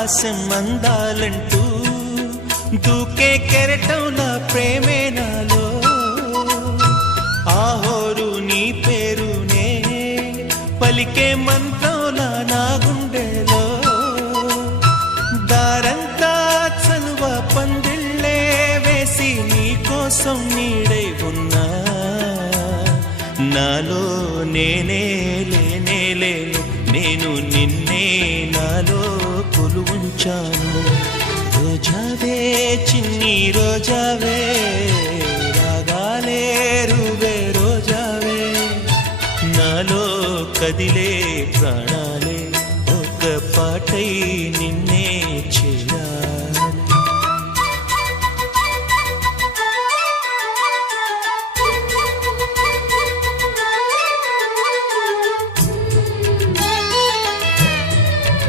ఆకాశం అందాలంటూ దూకే కెరటంలా ప్రేమే నాలో ఆహోరు నీ పేరునే పలికే మంత్రంలా నా గుండెలో దారంతా చలువ పందిళ్ళే వేసి నీ కోసం నీడై ఉన్నా నాలో నేనే లేనే లేను నేను నిన్నే నాలో కొలువుంచాను రోజావే చిన్ని రోజావే రాగాలే రువే రోజావే నాలో కదిలే ప్రాణాలే ఒక పాటై నిన్నే చే